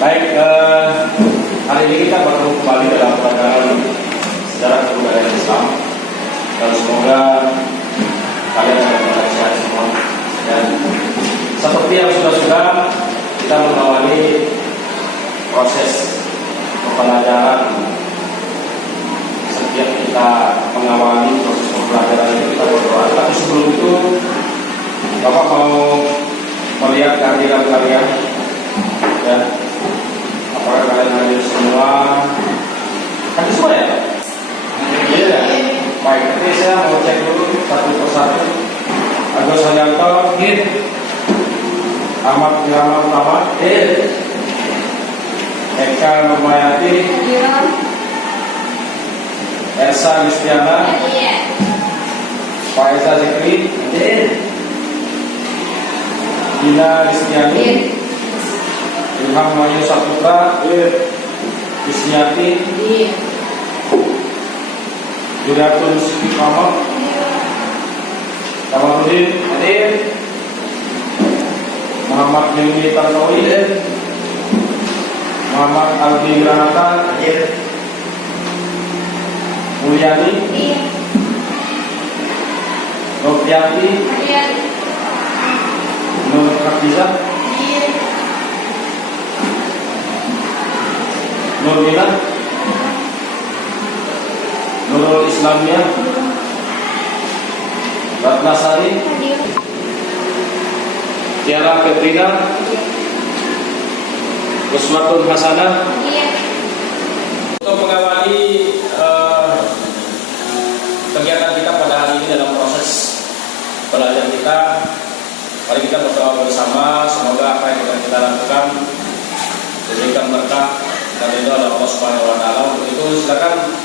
Baik, hari ini kita bertemu kembali dalam pelajaran sejarah kebudayaan Islam. Dan semoga kalian dapat sehat semua. Dan seperti yang sudah kita mengawali proses pembelajaran. Setiap kita mengawali proses pembelajaran ini kita berdoa. Tapi sebelum itu, Bapak mau melihat kehadiran kalian. Ya. Apakah kalian hadir semua? Hadir semua ya? Iya. Baik, nanti saya mau cek dulu satu persatu. Agus Hanyanto, hit. Ahmad Irama Utama, hit. Eka Nurmayati, Elsa Listiana, Faiza Zikri, hit. Dina Listiani, Ilham Mayu Saputra, Isniati, Judatun Siti Kamal, Kamaludin, hadir. Muhammad Yuni Tantowi, Muhammad Aldi Granata, hadir. Mulyani, Noviati, Nur Hafizah, Nurmina, Nurul Islamia, Ratnasari, Tiara Petrina, Uswatun Hasanah. Untuk mengawali kegiatan kita pada hari ini dalam proses belajar kita, mari kita berdoa bersama. Semoga apa yang kita lakukan diberikan berkah dan itu adalah Allah Subhanahu wa Ta'ala. Untuk itu silakan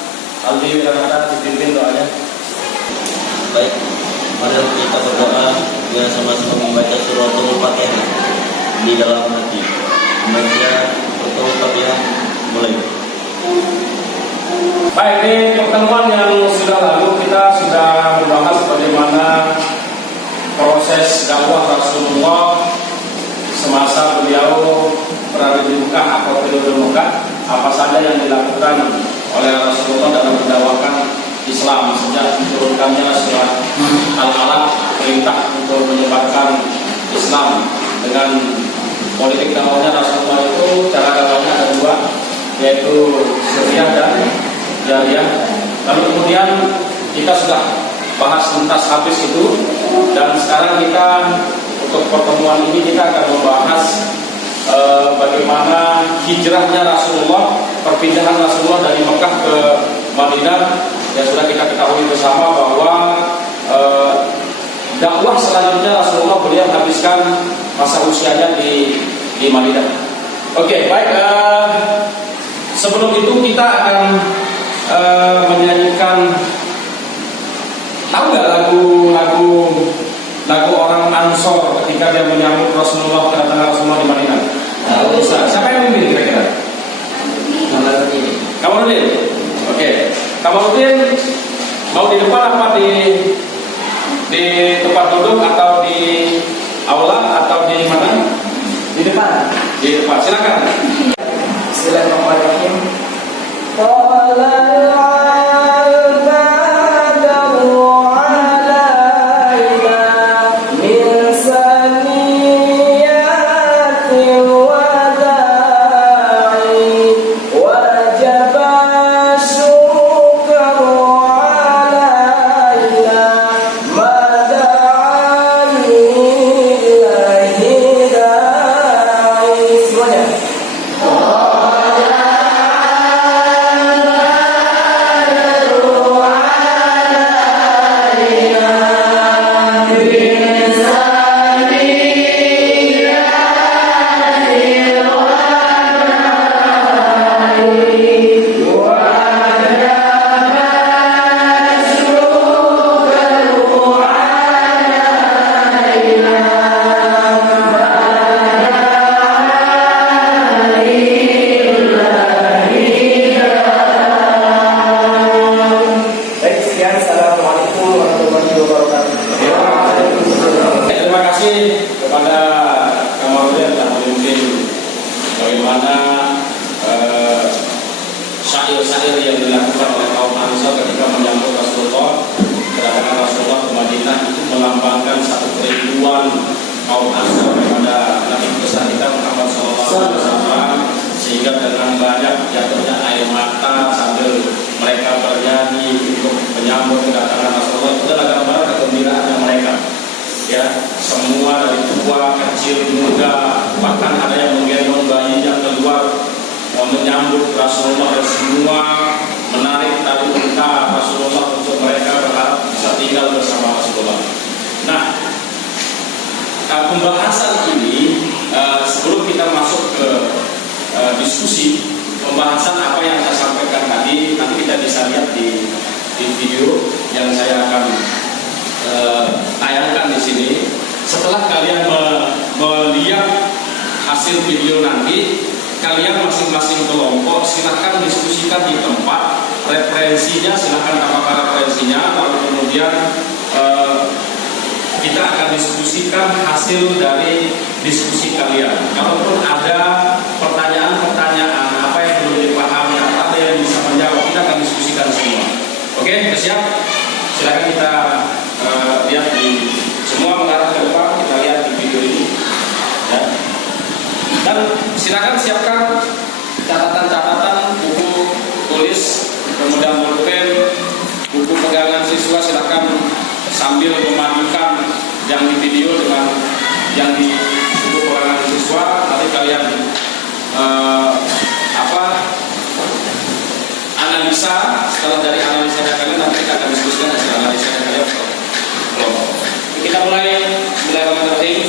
Aldi Wiranata dipimpin doanya. Baik, mari kita berdoa dengan sama-sama membaca suratul Fatihah di dalam hati. Membaca suratul Fatihah mulai. Baik, di pertemuan yang sudah lalu kita sudah membahas bagaimana proses dakwah Rasulullah semasa beliau berada di Mekah atau periode Mekah, apa saja yang dilakukan oleh Rasulullah dalam mendakwakan Islam sejak diturunkannya surah Al-Alaq, perintah untuk menyebarkan Islam. Dengan politik dakwahnya Rasulullah itu cara dakwahnya ada dua, yaitu sirriyah dan jariyah. Lalu kemudian kita sudah bahas tuntas habis itu, dan sekarang kita untuk pertemuan ini kita akan membahas bagaimana hijrahnya Rasulullah, perpindahan Rasulullah dari Mekah ke Madinah. Yang sudah kita ketahui bersama bahwa dakwah selanjutnya Rasulullah beliau habiskan masa usianya di Madinah. Oke, baik. Sebelum itu kita akan menyanyikan, tahu nggak lagu orang Ansor ketika dia menyambut Rasulullah, kedatangan Rasulullah di Madinah? Tahu. Siapa yang mimpin kira-kira? Kamarudin. Oke. Kamarudin mau di depan apa di tempat duduk atau di aula atau di mana? Di depan. Di depan. Silakan. Bismillahirrahmanirrahim. ya, semua dari tua, kecil, muda, bahkan ada yang menggendong bayinya keluar menyambut Rasulullah, dan semua menarik tali unta Rasulullah untuk mereka berharap bisa tinggal bersama Rasulullah. Nah, pembahasan ini sebelum kita masuk ke diskusi, pembahasan apa yang saya sampaikan tadi nanti kita bisa lihat di video yang saya akan tayangkan di sini. Setelah kalian melihat hasil video nanti, kalian masing-masing kelompok silahkan diskusikan di tempat, referensinya silahkan tambahkan referensinya, lalu kemudian kita akan diskusikan hasil dari diskusi kalian. Kalaupun ada pertanyaan-pertanyaan apa yang perlu dipahami, ada yang bisa menjawab, kita akan diskusikan semua. Oke, siap? Silahkan kita lihat di semua mengarah ke depan, kita lihat di video ini. Ya. Dan silakan siapkan catatan-catatan, buku tulis, kemudian pulpen, buku pegangan siswa, silakan sambil memadukan yang di video dengan yang di buku pegangan siswa. Nanti kalian analisa. Setelah dari analisa kalian nanti kita akan diskusikan hasil analisa kalian. Kita mulai. Bismillahirrahmanirrahim.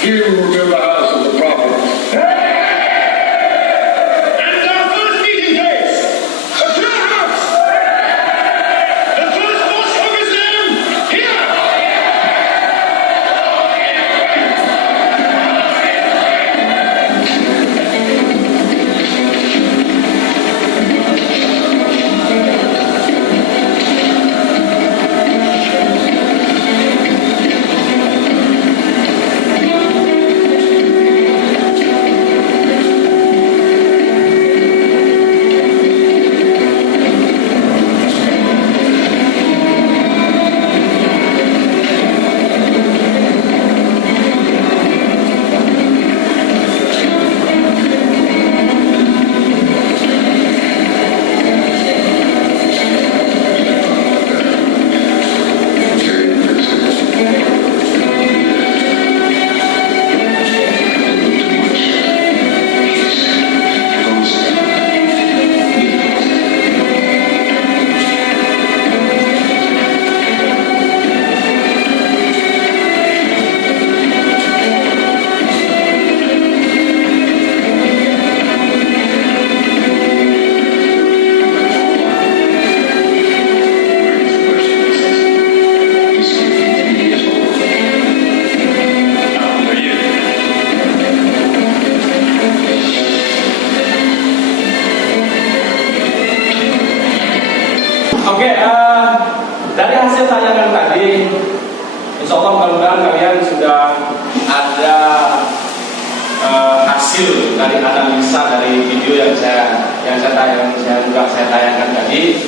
Here we will build the house of the prophet. And our first meeting place, the prayer house. The first mosque of Islam, here. Oke, dari hasil tayangan tadi, insya Allah mudah-mudahan kalian sudah ada hasil dari analisa dari video yang saya tayangkan tadi.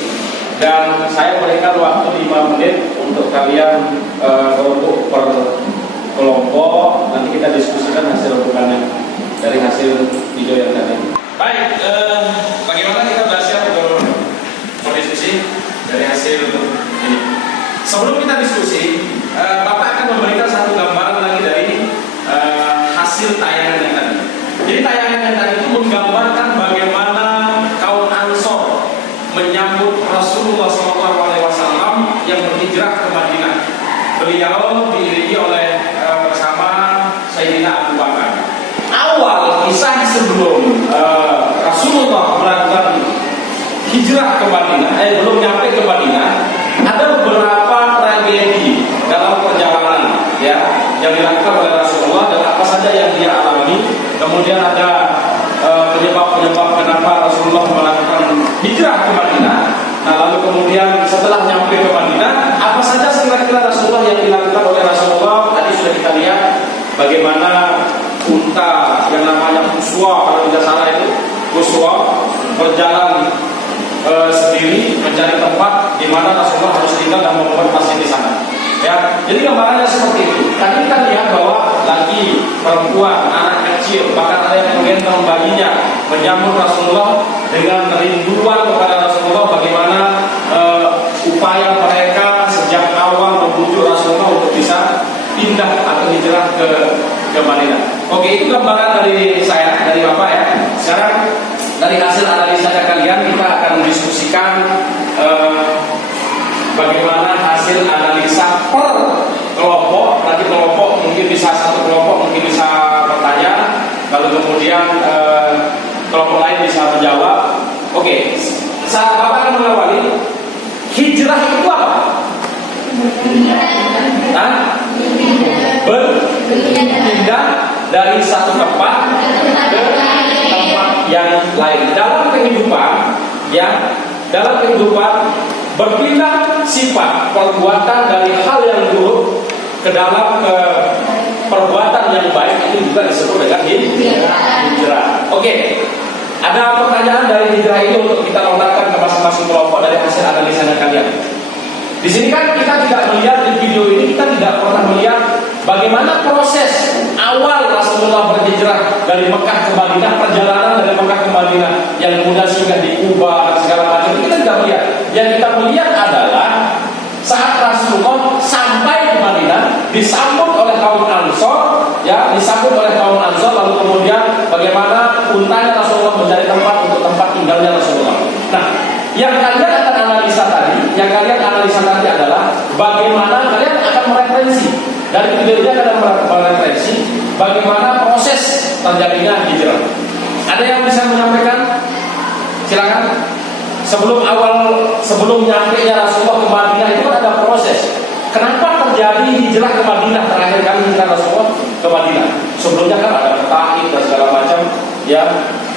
Dan saya berikan waktu 5 menit untuk kalian kelompok per kelompok. Nanti kita diskusikan hasil rembukannya dari hasil video yang tadi. Baik, bagaimana kita belajar untuk berdiskusi dari hasil ini. Sebelum kita diskusi, Bapak akan memberikan satu gambaran lagi dari hasil tayangan yang tadi. Jadi tayangan yang tadi itu menggambarkan bagaimana kaum Ansor menyambut Rasulullah SAW yang berhijrah ke Madinah. Beliau diiringi oleh bersama Sayyidina Abu Bakar. Awal kisah sebelum Rasulullah melakukan hijrah ke Madinah, belum nyampe ke Madinah, ada beberapa tragedi dalam perjalanan ya yang dilakukan oleh Rasulullah dan apa saja yang dia alami. Kemudian ada penyebab-penyebab kenapa Rasulullah melakukan hijrah ke Madinah. Nah, lalu kemudian setelah nyampe ke Madinah, apa saja kira-kira Rasulullah yang dilakukan oleh Rasulullah? Tadi sudah kita lihat bagaimana unta yang namanya Quswa, kalau tidak salah itu Quswa, berjalan sendiri mencari tempat di mana Rasulullah harus tinggal dan membuat masjid di sana. Ya, jadi gambarannya seperti itu. Tadi kita lihat bahwa laki, perempuan, anak kecil, bahkan ada yang menggendong bayinya menyambut Rasulullah dengan kerinduan kepada Rasulullah. Bagaimana upaya mereka sejak awal membujuk Rasulullah untuk bisa pindah atau hijrah ke Madinah. Oke, itu gambaran dari saya, dari Bapak ya. Sekarang dari hasil analisa kalian kita akan diskusikan bagaimana hasil analisa per kelompok. Nanti kelompok mungkin bisa satu kelompok mungkin bisa bertanya, lalu kemudian kelompok lain bisa menjawab. Oke, saat Bapak akan mengawali hijrah itu apa? Berpindah dari satu tempat ke tempat yang lain. Dalam kehidupan berpindah sifat perbuatan dari hal yang buruk ke dalam perbuatan yang baik itu juga disebut dengan hijrah. Oke. Ada pertanyaan dari hijrah ini untuk kita lontarkan ke masing-masing kelompok dari hasil analisanya kalian. Di sini kan kita tidak melihat di video ini, kita tidak pernah melihat bagaimana proses awal Rasulullah berhijrah dari Mekah ke Madinah, perjalanan dari Mekah ke Madinah yang kemudian sudah diubah dan segala macam. Kita tidak melihat. Yang kita melihat adalah saat Rasulullah sampai di Madinah disambut oleh kaum Ansor, ya, disambut oleh kaum Ansor, lalu kemudian bagaimana untanya Rasulullah mencari tempat untuk tempat tinggalnya Rasulullah. Nah, yang kalian akan analisa tadi adalah bagaimana kalian akan mereferensi dari video ini akan mereferensi bagaimana proses terjadinya hijrah. Ada yang bisa menyampaikan? Silakan. Sebelum nyampe ya Rasulullah ke Madinah itu kan ada proses. Kenapa terjadi hijrah ke Madinah, terakhir kali hijrah Rasulullah ke Madinah? Sebelumnya kan ada ke Taif dan segala macam, ya,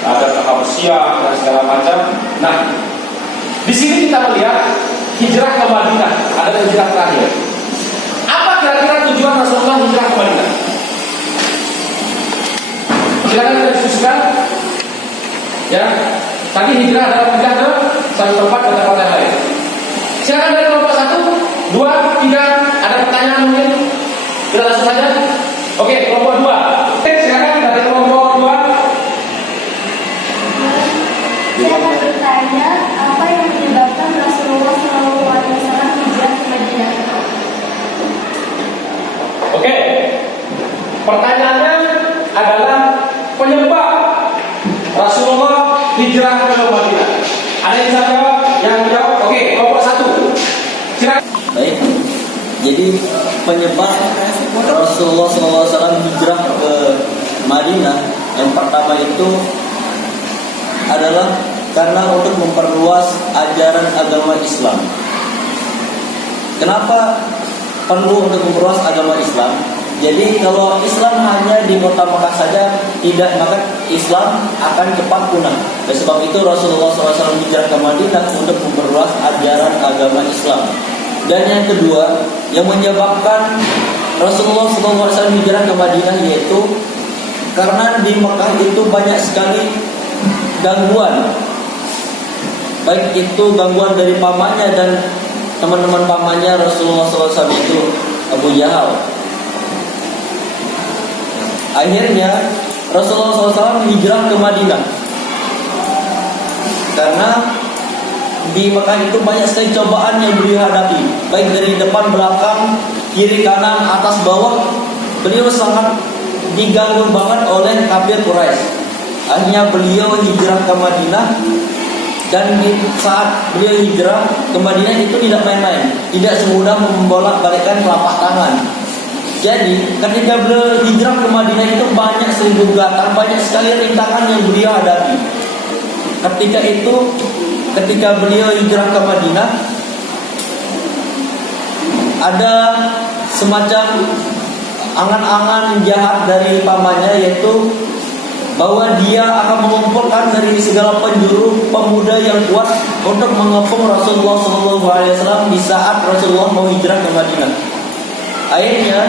ada ke Habsyah dan segala macam. Nah, di sini kita melihat hijrah ke Madinah, ada hijrah terakhir. Apa kira-kira tujuan Rasulullah hijrah ke Madinah? Silakan kita diskusikan. Ya, tadi hijrah adalah pindah ke satu tempat ke tempat yang lain. Silakan dari kelompok 1, 2, 3. Ada pertanyaan mungkin? Kita langsung saja. Oke, kelompok 2. Oke, silakan dari kelompok 2. Saya mau bertanya, apa yang menyebabkan Rasulullah SAW hijrah ke Madinah? Oke, pertanyaannya adalah penyebab Rasulullah hijrah ke Madinah. Ada yang bisa jawab? Yang jawab? Oke, kelompok 1. Silakan. Baik. Jadi penyebab Rasulullah SAW hijrah ke Madinah yang pertama itu adalah karena untuk memperluas ajaran agama Islam. Kenapa perlu untuk memperluas agama Islam? Jadi kalau Islam hanya di kota Mekah saja tidak, maka Islam akan cepat punah. Oleh sebab itu Rasulullah SAW hijrah ke Madinah untuk memperluas ajaran agama Islam. Dan yang kedua yang menyebabkan Rasulullah SAW hijrah ke Madinah yaitu karena di Mekah itu banyak sekali gangguan, baik itu gangguan dari pamannya dan teman-teman pamannya Rasulullah SAW itu Abu Jahal. Akhirnya Rasulullah SAW hijrah ke Madinah karena di Mekah itu banyak sekali cobaan yang beliau hadapi, baik dari depan, belakang, kiri, kanan, atas, bawah. Beliau sangat diganggu banget oleh kafir Quraisy. Akhirnya beliau hijrah ke Madinah. Dan di saat beliau hijrah ke Madinah itu tidak main-main, tidak semudah membolak-balikkan telapak tangan. Jadi ketika beliau hijrah ke Madinah itu banyak sekali gugatan, banyak sekali rintangan yang beliau hadapi. Ketika beliau hijrah ke Madinah, ada semacam angan-angan jahat dari pamannya, yaitu bahwa dia akan mengumpulkan dari segala penjuru pemuda yang kuat untuk mengepung Rasulullah SAW di saat Rasulullah mau hijrah ke Madinah. Akhirnya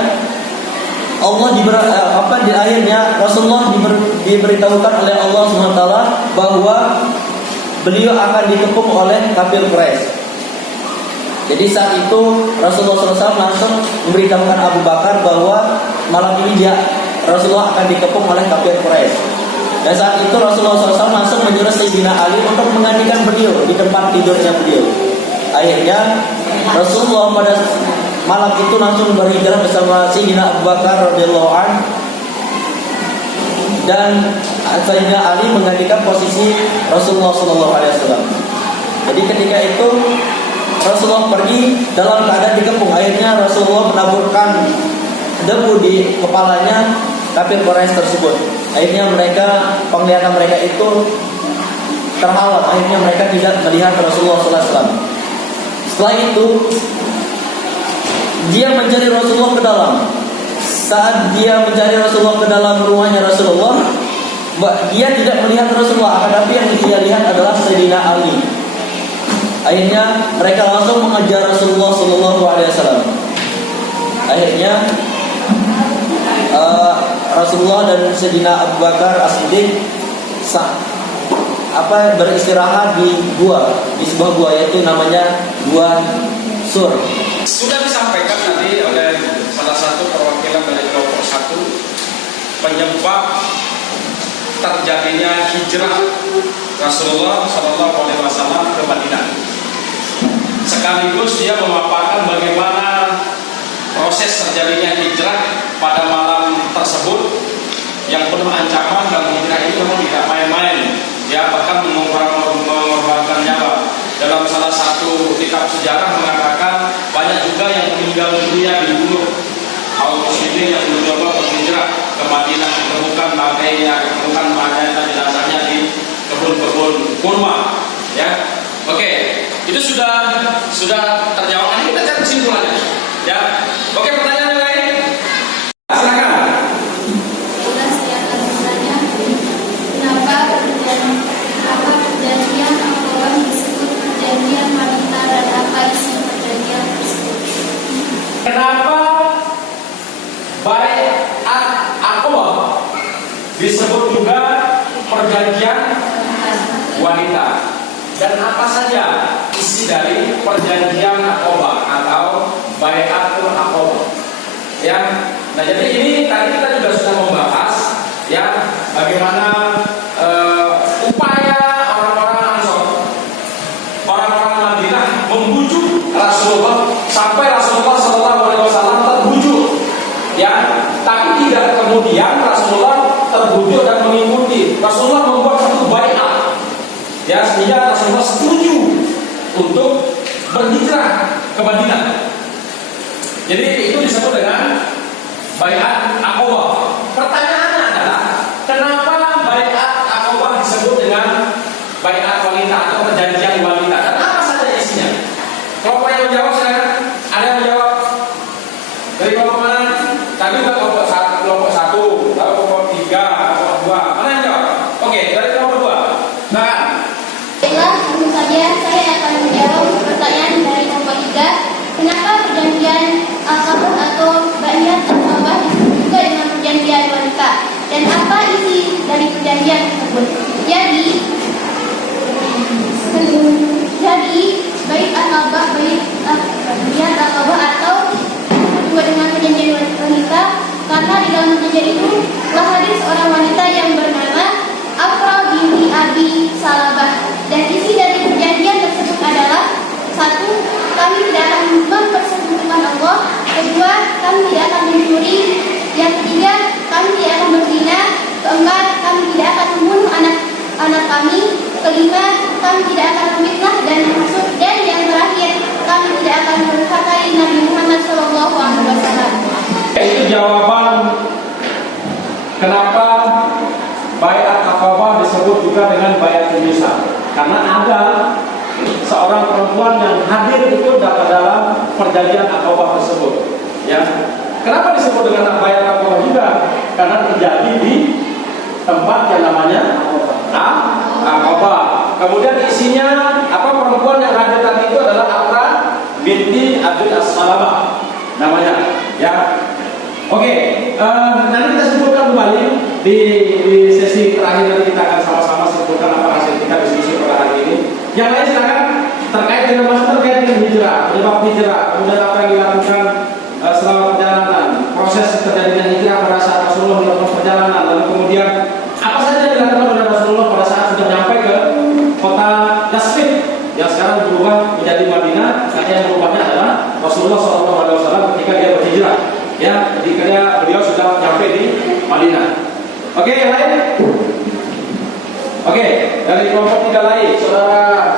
akhirnya Rasulullah diberitahukan oleh Allah SWT bahwa beliau akan dikepung oleh kafir Quraisy. Jadi saat itu Rasulullah SAW langsung memberitahukan Abu Bakar bahwa malam ini Rasulullah akan dikepung oleh kafir Quraisy. Dan saat itu Rasulullah SAW langsung menyuruh Sayyidina Ali untuk menggantikan beliau di tempat tidurnya beliau. Akhirnya Rasulullah pada malam itu langsung berhijrah bersama Sayyidina Abu Bakar radhiyallahu anhu, dan Sayyidina Ali menggantikan posisi Rasulullah SAW. Jadi ketika itu Rasulullah pergi dalam keadaan dikepung. Akhirnya Rasulullah menaburkan debu di kepalanya kafir Quraisy tersebut. Akhirnya penglihatan mereka itu terhalang. Akhirnya mereka tidak melihat Rasulullah SAW. Setelah itu dia mencari Rasulullah ke dalam. Saat dia mencari Rasulullah ke dalam rumahnya Rasulullah, dia tidak melihat Rasulullah, akan tapi yang dia lihat adalah Sayyidina Ali. Akhirnya mereka langsung mengejar Rasulullah SAW. Akhirnya Rasulullah dan Sayyidina Abu Bakar As-Siddiq beristirahat di sebuah gua, yaitu namanya Gua Sur. Sudah disampaikan tadi oleh salah satu perwakilan dari kelompok 1 penyebab terjadinya hijrah Rasulullah SAW ke Madinah. Sekaligus dia memaparkan bagaimana proses terjadinya hijrah pada malam tersebut yang penuh ancaman, dan hijrah itu memang tidak main-main. Ya, bahkan mengorbankan nyawa. Dalam salah satu kitab sejarah mengatakan banyak juga yang meninggal dunia dibunuh kaum muslimin yang mencoba berhijrah ke Madinah. sudah terjawab. Nanti kita cari kesimpulannya. Ya, oke, pertanyaan yang lain. Silakan. Tugas saya akan bertanya, kenapa perjanjian Al-Quran disebut perjanjian wanita dan apa isi perjanjian tersebut? Kenapa Bai'at Aqabah disebut juga perjanjian wanita? Dan apa saja isi dari perjanjian Aqabah atau Bai'atul Aqabah? Ya, nah jadi ini tadi kita juga sudah membahas ya bagaimana upaya orang-orang Ansor, orang-orang Madinah membujuk Rasulullah sampai Rasulullah SAW terbujuk, ya. Tapi tidak kemudian Rasulullah terbujuk dan mengikuti. Rasulullah membuat satu bai'ah, ya, sehingga Rasulullah setuju untuk berhijrah ke Madinah. Jadi itu disebut dengan Bai'at Aqabah. Pertanyaannya adalah kenapa Bai'at Aqabah disebut dengan Bai'at wanita atau perjanjian wanita? Dan apa saja isinya? Kelompok yang menjawab silakan. Ada yang menjawab? Dari kelompok mana? Tadi udah kelompok satu, lalu kelompok tiga, kelompok dua. Mana yang jawab? Oke, dari kelompok dua. Nah, Baiklah, tentu saja saya akan menjawab pertanyaan dari kelompok 3. Kenapa perjanjian Al-Aqabah atau Bai'at Aqabah disebut juga dengan perjanjian wanita? Dan apa isi dari perjanjian tersebut? Jadi Bai'at Aqabah atau juga dengan perjanjian wanita karena di dalam perjanjian itu telah hadir seorang wanita yang bernama Afra binti Abi Salabah. Dan isi dari perjanjian tersebut adalah: 1. Kami tidak akan mempersekutukan Allah. 2. Kami tidak akan mencuri. Yang 3. Kami tidak akan berzina. 4. Kami tidak akan membunuh anak kami. 5. Kami tidak akan memfitnah dan menghasut. Dan yang terakhir, kami tidak akan mendurhakai Nabi Muhammad SAW. itu jawaban kenapa Bai'at Aqabah disebut juga dengan Bai'atul Nisa. Karena ada seorang perempuan yang hadir itu dalam perjanjian Aqabah tersebut. Ya, kenapa disebut dengan Bai'at Aqabah juga? Karena terjadi di tempat yang namanya Aqabah. Kemudian isinya apa? Perempuan yang hadir tadi itu adalah Afra binti Abi Salabah namanya. Ya, oke. Nanti kita sebutkan kembali di sesi terakhir, nanti kita akan sama-sama sebutkan apa hasil kita diskusi pada hari ini. Yang lain silakan terkait dengan hijrah, penyebab hijrah, kemudian apa yang dilakukan selama perjalanan, proses terjadinya hijrah pada saat Rasulullah melakukan perjalanan, lalu kemudian apa saja yang dilakukan oleh Rasulullah pada saat sudah sampai ke kota Yasrib yang sekarang berubah menjadi Madinah. Nah, yang berubahnya adalah Rasulullah SAW ketika dia berhijrah, ya, ketika beliau sudah sampai di Madinah. Oke, yang lain? Oke, dari kelompok 3 lain, saudara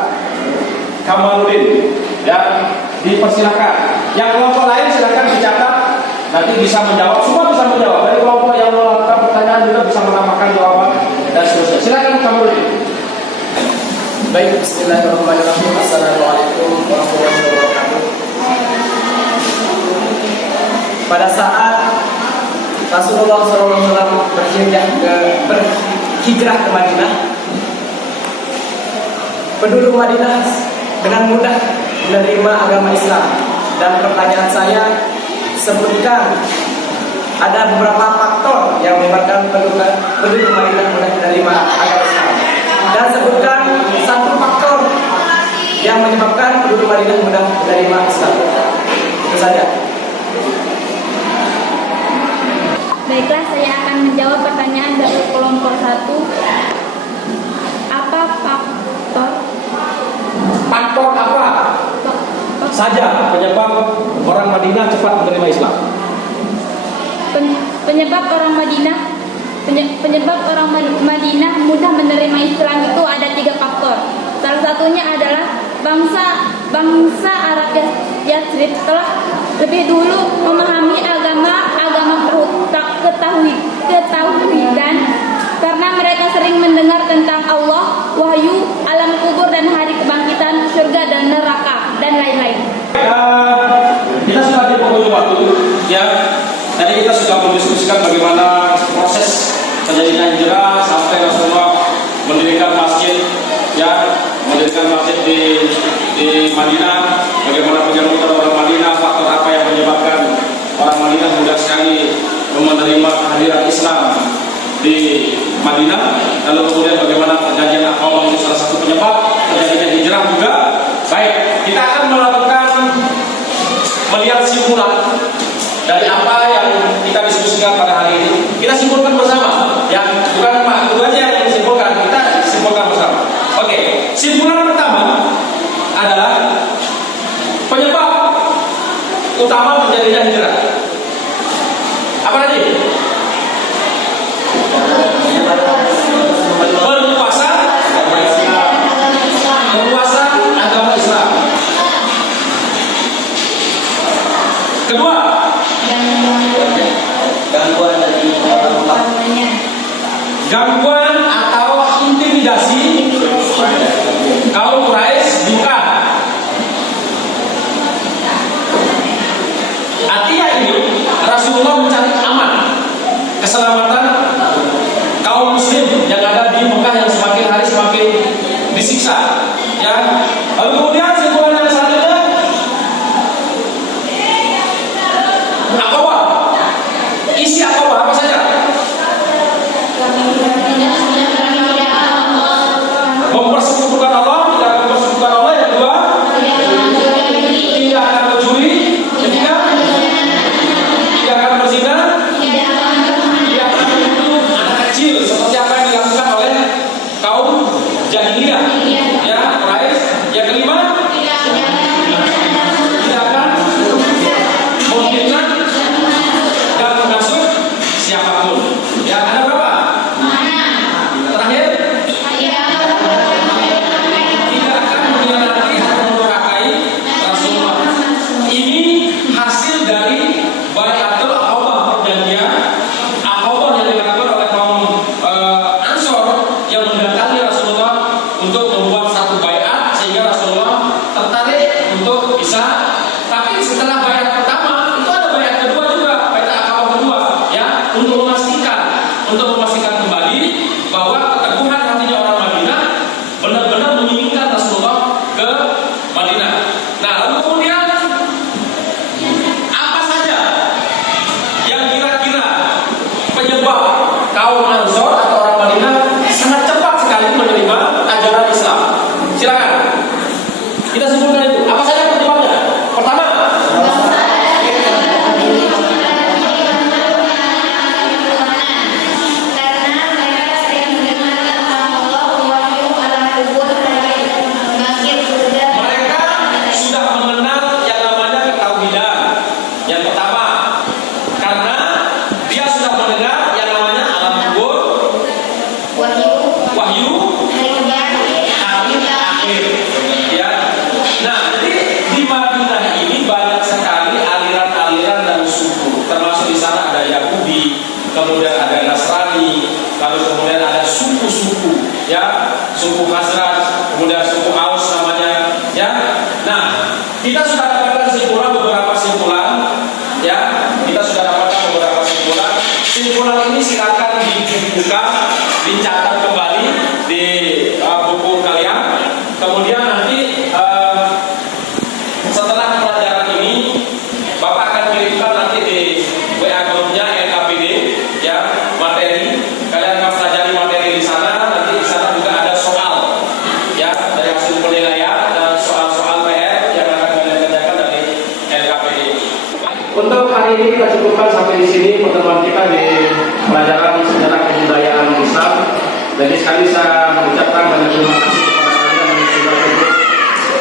Kamaludin, ya, dipersilakan. Yang kelompok lain silakan dicatat, nanti bisa menjawab, semua bisa menjawab. Dari kelompok yang melakukan pertanyaan juga bisa menambahkan jawaban dan seterusnya. Silakan Kamaludin. Baik, bismillahirrahmanirrahim. Assalamualaikum warahmatullahi wabarakatuh. Pada saat Rasulullah SAW berhijrah ke Madinah, penduduk Madinah dengan mudah menerima agama Islam. Dan pertanyaan saya, sebutkan ada beberapa faktor yang menyebabkan penduduk Madinah mudah menerima agama Islam. Dan sebutkan satu faktor yang menyebabkan penduduk Madinah mudah menerima Islam. Itu saja. Baiklah, saya akan menjawab pertanyaan dari kelompok 1. Apa faktor apa saja penyebab orang Madinah cepat menerima Islam? penyebab orang Madinah mudah menerima Islam itu ada 3 faktor. Salah satunya adalah bangsa Arab Yathrib telah lebih dulu memahami agama ketahuidan karena mereka sering mendengar tentang Allah, wahyu, alam kubur dan hari kebangkitan, surga dan neraka dan lain-lain. Madinah, bagaimana penyambutan orang Madinah, faktor apa yang menyebabkan orang Madinah mudah sekali menerima kehadiran Islam di Madinah, lalu kemudian bagaimana perjanjian Aqabah itu salah satu penyebab terjadinya hijrah juga. Baik, kita akan melakukan melihat simpulan dari apa yang kita diskusikan pada hari ini. Kita simpulkan bersama, ya, bukan Pak Guru aja yang disimpulkan, kita simpulkan bersama. Oke, simpulan pertama adalah penyebab utama terjadinya hijrah. Apa tadi? Berpuasa agama Islam. Kedua, gangguan atau intimidasi kaum Quraisy di Mekah. Artinya ini Rasulullah mencari aman, keselamatan kaum muslim yang ada di Mekah yang semakin hari semakin disiksa. Ya, lalu kemudian simpulan yang selanjutnya, Aqabah. Isi Aqabah apa saja? Mempersekutukan Allah, tidak mempersekutukan Allah. Yang kedua, tidak akan mencuri. Ketiga, tidak akan berzina, tidak akan membunuh anak kecil seperti apa yang dilakukan oleh kaum jahiliyah, ya, Quraisy. Yang kelima, tidak akan memfitnah dan menghasut siapapun. Ya, ada berapa? Terakhir, tidak akan mengkhianati atau mendurhakai Rasulullah. Ini hasil dari Bai'atul Aqabah, perjanjian Aqabah yang dilakukan oleh kaum Ansor yang mendatangi Rasulullah untuk membuat satu baiat sehingga Rasulullah tertarik untuk bisa. Tapi setelah baiat pertama itu ada baiat kedua juga, baiat Aqabah kedua, ya, untuk memastikan kembali bahwa keteguhan hatinya orang Madinah benar-benar menginginkan Rasulullah ke Madinah. Nah, lalu kemudian apa saja yang kira-kira penyebab kaum Ansor atau orang Madinah sangat cepat sekali menerima ajaran Islam? Silakan kita sebutkan itu. Apa saja penyebabnya? Pertama, mereka sudah mengenal yang namanya ketauhidan. Yang pertama, karena dia sudah mendengar yang namanya alam kubur, wahyu, hari akhir. Ya. Nah, jadi di Madinah ini banyak sekali aliran-aliran dan suku. Termasuk di sana ada Yahudi, kemudian ada Nasrani, lalu kemudian ada suku-suku, ya, suku Khazraj, kemudian suku Aus namanya, ya. Nah, kita sudah dapatkan beberapa simpulan, ya. Kita sudah dapatkan beberapa simpulan. Simpulan ini silakan dibuka, dicatat kembali di buku kalian. Kemudian nanti setelah pelajaran ini, Bapak akan kirimkan nanti di WA grupnya LKPD, ya, materi. Kalian akan pelajari materi di sana. Nanti di sana juga ada soal, ya, dari hasil penilaian dan soal-soal PR yang akan kalian kerjakan dari LKPD. Untuk hari ini kita cukupkan sampai di sini pertemuan kita di pelajaran sejarah kebudayaan Islam. Jadi sekali saya mengucapkan banyak terima kasih kepada kalian yang sudah ikut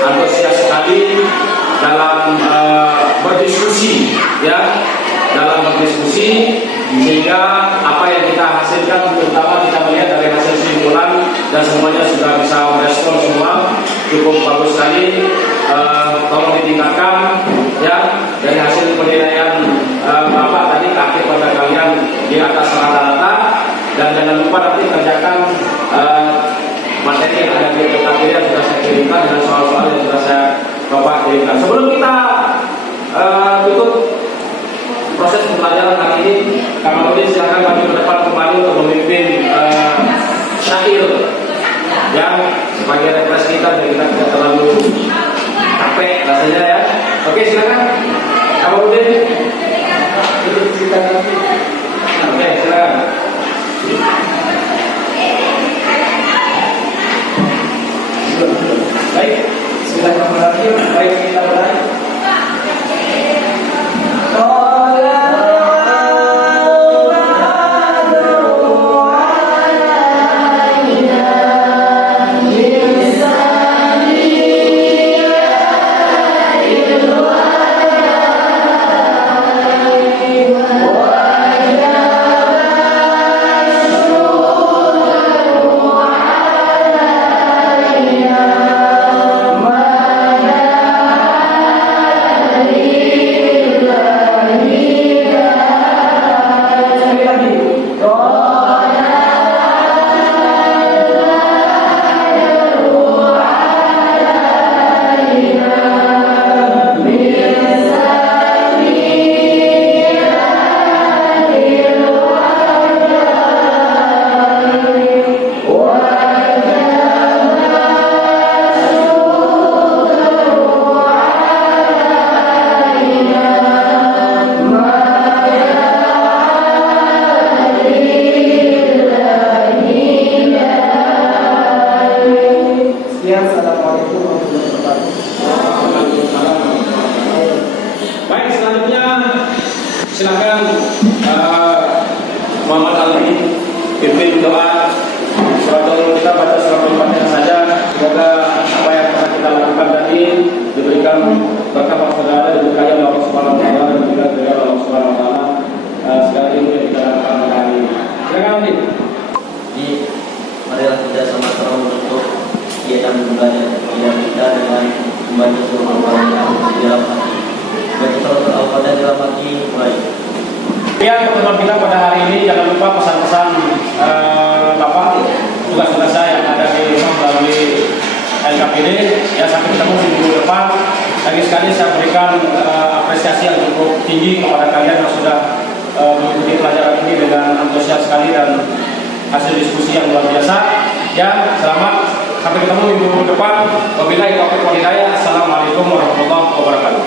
antusias sekali dalam berdiskusi, ya, dalam berdiskusi, sehingga apa yang kita hasilkan, terutama kita melihat dari hasil simpulan dan semuanya sudah bisa merespon semua, cukup bagus sekali. Tolong ditingkatkan, ya, dari hasil penilaian Bapak tadi akhir pada kalian di atas rata-rata, dan jangan lupa nanti kerjakan materi yang ada di LKPD yang sudah saya kirimkan dengan soal-soal yang sudah saya Bapak kirimkan. Sebelum kita tutup proses pembelajaran hari ini, Kamaludin silakan maju ke depan kembali untuk memimpin syair, ya, sebagai refresh kita, dan kita tidak terlalu silakan Muhammad Ali pimpin doa. Suratul kita baca suratul Fatihah saja. Semoga apa yang pernah kita lakukan tadi diberikan berkah saudara, diberikan Allah Subhanahu wa taala dan juga dari Allah Subhanahu wa taala segala ilmu yang kita lakukan hari ini. Silakan Ali. Jadi marilah kita sama-sama menutup kegiatan belajar kita dengan membaca surah Al-Fatihah di dalam hati. Baca surah Al-Fatihah di dalam hati mulai. Ya, pertemuan kita pada hari ini jangan lupa pesan-pesan Bapak, tugas-tugas saya yang ada di rumah melalui LKPD. Ya, sampai ketemu di minggu depan. Lagi sekali saya berikan apresiasi yang cukup tinggi kepada kalian yang sudah mengikuti pelajaran ini dengan antusias sekali dan hasil diskusi yang luar biasa. Ya, selamat. Sampai ketemu minggu depan. Wabillahi taufiq wal hidayah. Assalamualaikum warahmatullahi wabarakatuh.